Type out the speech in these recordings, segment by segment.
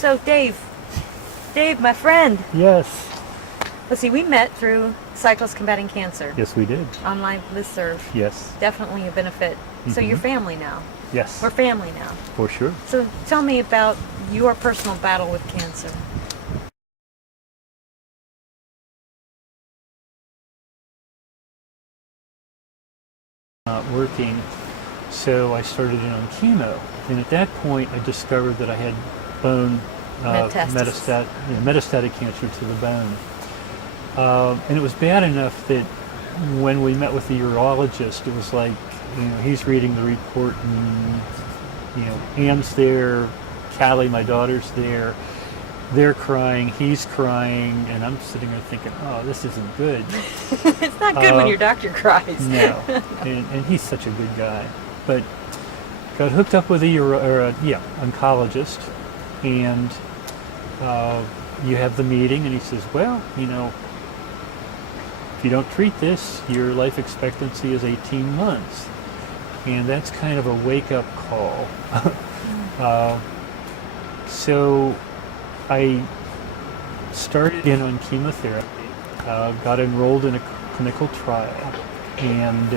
So Dave, my friend. Yes. Let's see, we met through Cyclists Combating Cancer. Yes, we did. Online listserv. Yes. Definitely a benefit. So you're family now. Yes. We're family now. For sure. So tell me about your personal battle with cancer. Not working, so I started in on chemo. And at that point, I discovered that I had bone metastatic cancer to the bone. And it was bad enough that when we met with the urologist, it was like, he's reading the report and, Ann's there, Callie, my daughter's there, they're crying, he's crying, and I'm sitting there thinking, oh, this isn't good. It's not good when your doctor cries. No, and he's such a good guy. But got hooked up with a oncologist, and you have the meeting, and he says, well, if you don't treat this, your life expectancy is 18 months. And that's kind of a wake-up call. So I started in on chemotherapy, got enrolled in a clinical trial, and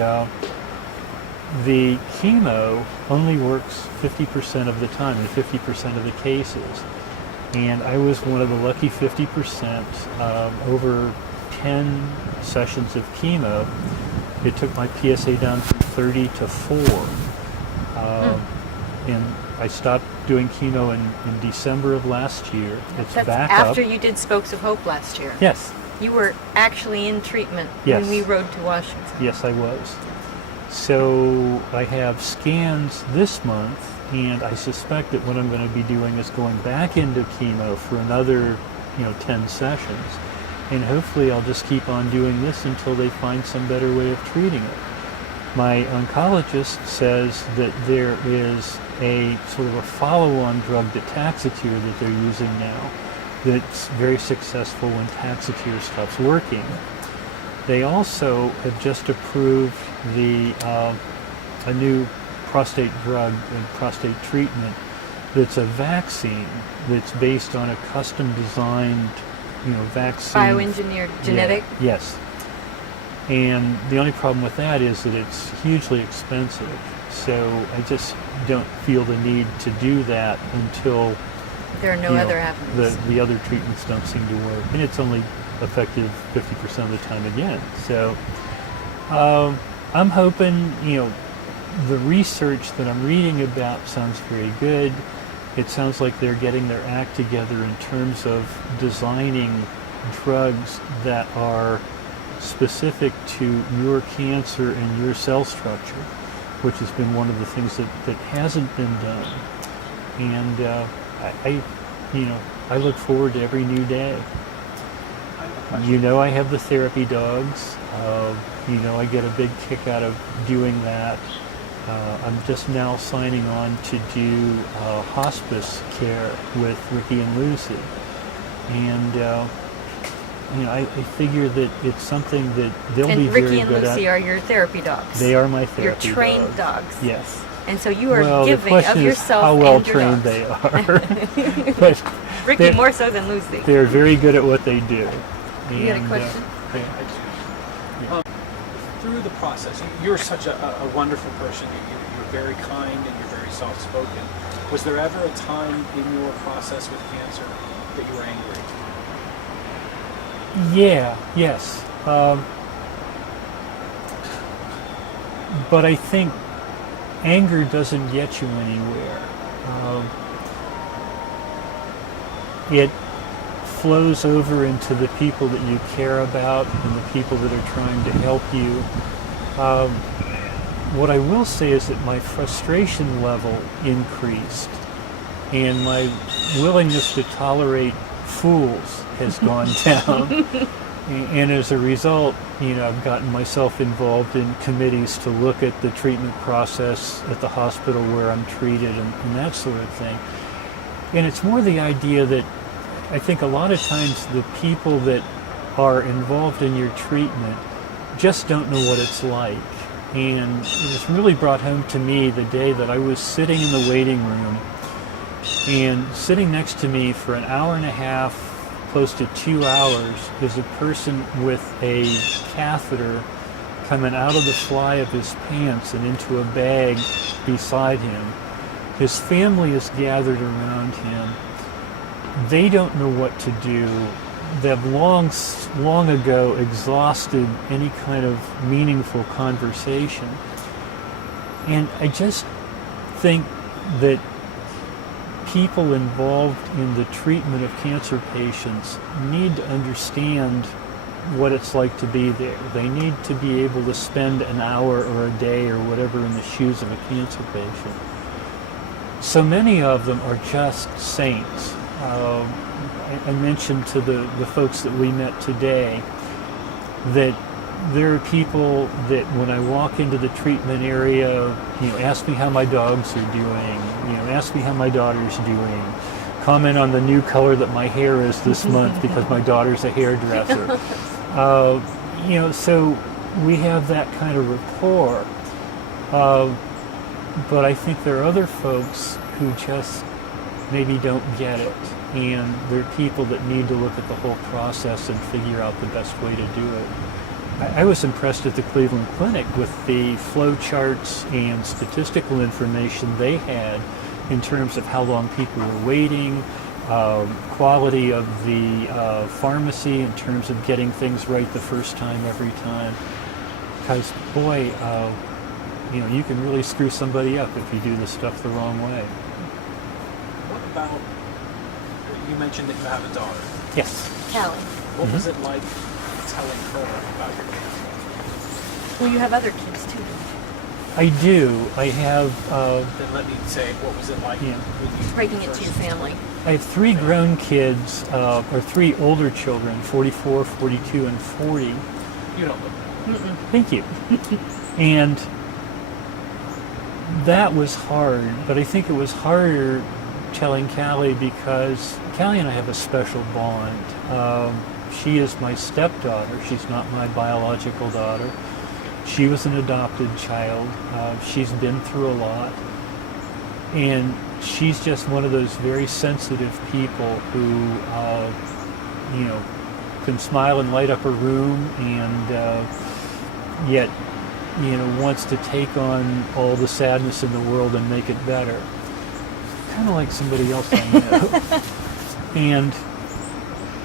the chemo only works 50% of the time in 50% of the cases. And I was one of the lucky 50%. Over 10 sessions of chemo, it took my PSA down from 30 to 4. And I stopped doing chemo in December of last year. It's That's back after up. you did Spokes of Hope last year. Yes. You were actually in treatment Yes. when we rode to Washington. Yes, I was. So I have scans this month, and I suspect that what I'm going to be doing is going back into chemo for another, 10 sessions. And hopefully I'll just keep on doing this until they find some better way of treating it. My oncologist says that there is a sort of a follow-on drug to Taxotere that they're using now that's very successful when Taxotere stops working. They also have just approved a new prostate drug and prostate treatment that's a vaccine that's based on a custom designed vaccine. Bioengineered genetic? Yeah, yes. And the only problem with that is that it's hugely expensive. So I just don't feel the need to do that until there are no other avenues. The other treatments don't seem to work. And it's only effective 50% of the time again. So I'm hoping, the research that I'm reading about sounds very good. It sounds like they're getting their act together in terms of designing drugs that are specific to your cancer and your cell structure, which has been one of the things that hasn't been done. And I look forward to every new day. I have the therapy dogs. I get a big kick out of doing that. I'm just now signing on to do hospice care with Ricky and Lucy. And I figure that it's something that they'll be very good at. And Ricky and Lucy are your therapy dogs. They are my therapy dogs. Your trained dogs. Yes. And so you are giving the question of yourself is how well and your trained dogs. they are. But Ricky more so than Lucy. They're very good at what they do. You got a question? Through the process, you're such a wonderful person. You're very kind and you're very soft-spoken. Was there ever a time in your process with cancer that you were angry? Yes. But I think anger doesn't get you anywhere. It flows over into the people that you care about and the people that are trying to help you. What I will say is that my frustration level increased, and my willingness to tolerate fools has gone down. And as a result, I've gotten myself involved in committees to look at the treatment process at the hospital where I'm treated and that sort of thing. And it's more the idea that I think a lot of times the people that are involved in your treatment just don't know what it's like. And it was really brought home to me the day that I was sitting in the waiting room And sitting next to me for an hour and a half, close to 2 hours, is a person with a catheter coming out of the fly of his pants and into a bag beside him. His family is gathered around him. They don't know what to do. They've long ago exhausted any kind of meaningful conversation. And I just think that people involved in the treatment of cancer patients need to understand what it's like to be there. They need to be able to spend an hour or a day or whatever in the shoes of a cancer patient. So many of them are just saints. I mentioned to the folks that we met today that there are people that when I walk into the treatment area, ask me how my dogs are doing, ask me how my daughter's doing, comment on the new color that my hair is this month because my daughter's a hairdresser. So we have that kind of rapport. But I think there are other folks who just maybe don't get it. And there are people that need to look at the whole process and figure out the best way to do it. I was impressed at the Cleveland Clinic with the flow charts and statistical information they had in terms of how long people were waiting, quality of the pharmacy in terms of getting things right the first time every time. Because, boy, you can really screw somebody up if you do this stuff the wrong way. What about, you mentioned that you have a daughter. Yes. Callie. What was it like telling her about your cancer? Well, you have other kids too. I do. I have... Then let me say, what was it like when you Breaking it first... to your family. I have 3 grown kids, or 3 older children, 44, 42, and 40. You don't look that. Thank you. And that was hard, but I think it was harder telling Callie because Callie and I have a special bond. She is my stepdaughter. She's not my biological daughter. She was an adopted child. She's been through a lot. And she's just one of those very sensitive people who, can smile and light up a room and yet, wants to take on all the sadness in the world and make it better. Kind of like somebody else I know. And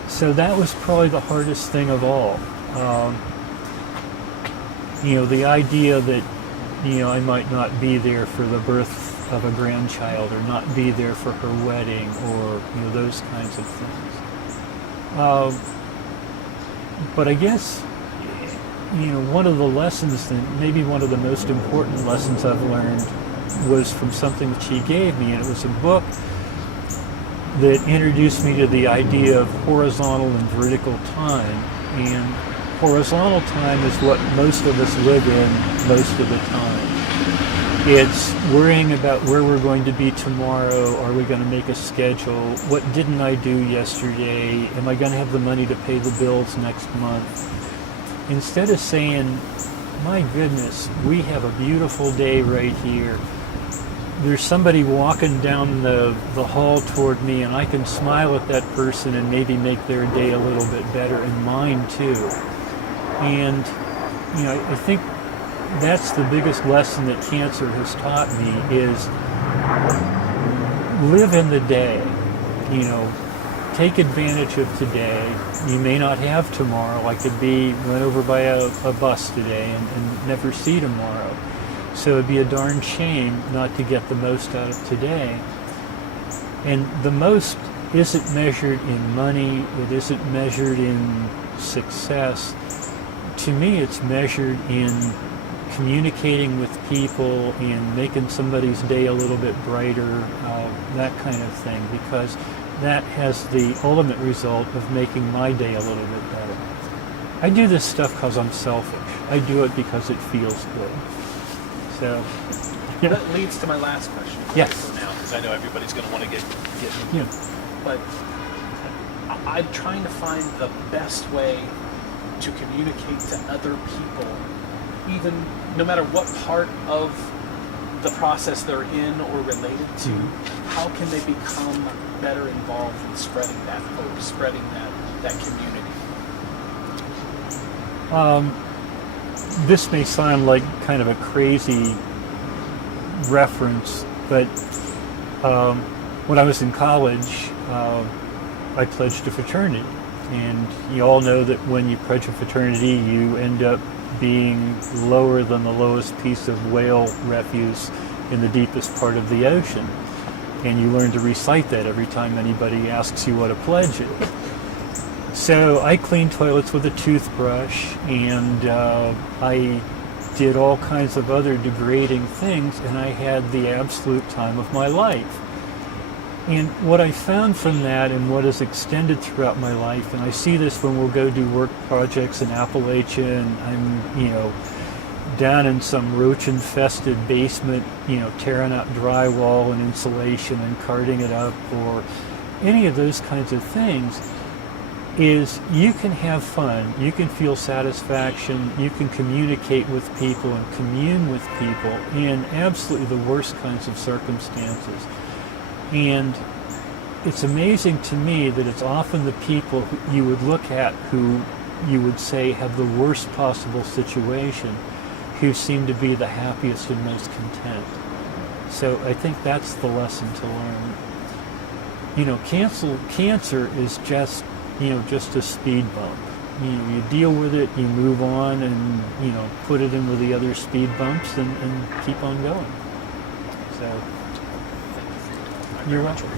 so that was probably the hardest thing of all. The idea that, I might not be there for the birth of a grandchild or not be there for her wedding or, those kinds of things. But I guess, one of the lessons, maybe one of the most important lessons I've learned was from something that she gave me, and it was a book that introduced me to the idea of horizontal and vertical time. And horizontal time is what most of us live in most of the time. It's worrying about where we're going to be tomorrow. Are we going to make a schedule? What didn't I do yesterday? Am I going to have the money to pay the bills next month? Instead of saying, my goodness, we have a beautiful day right here. There's somebody walking down the hall toward me and I can smile at that person and maybe make their day a little bit better and mine too. And, I think that's the biggest lesson that cancer has taught me is live in the day, take advantage of today. You may not have tomorrow. I could be run over by a bus today and never see tomorrow. So it'd be a darn shame not to get the most out of today. And the most isn't measured in money. It isn't measured in success. To me, it's measured in communicating with people and making somebody's day a little bit brighter, that kind of thing, because that has the ultimate result of making my day a little bit better. I do this stuff because I'm selfish. I do it because it feels good. So, That leads to my last question. Yes. For now, because I know everybody's going to want to get yeah. But I'm trying to find the best way to communicate to other people, even no matter what part of the process they're in or related to, how can they become better involved in spreading that hope, spreading that community? This may sound like kind of a crazy reference, but when I was in college, I pledged a fraternity. And you all know that when you pledge a fraternity, you end up being lower than the lowest piece of whale refuse in the deepest part of the ocean. And you learn to recite that every time anybody asks you what a pledge is. So I cleaned toilets with a toothbrush, and I did all kinds of other degrading things, and I had the absolute time of my life. And what I found from that, and what has extended throughout my life, and I see this when we'll go do work projects in Appalachia, and I'm, down in some roach-infested basement, tearing out drywall and insulation and carting it up, or any of those kinds of things, is you can have fun, you can feel satisfaction, you can communicate with people and commune with people in absolutely the worst kinds of circumstances. And it's amazing to me that it's often the people who you would look at who you would say have the worst possible situation who seem to be the happiest and most content. So I think that's the lesson to learn. Cancer is just a speed bump. You deal with it, you move on, and put it in with the other speed bumps and keep on going. So Thank you for your time. you're welcome.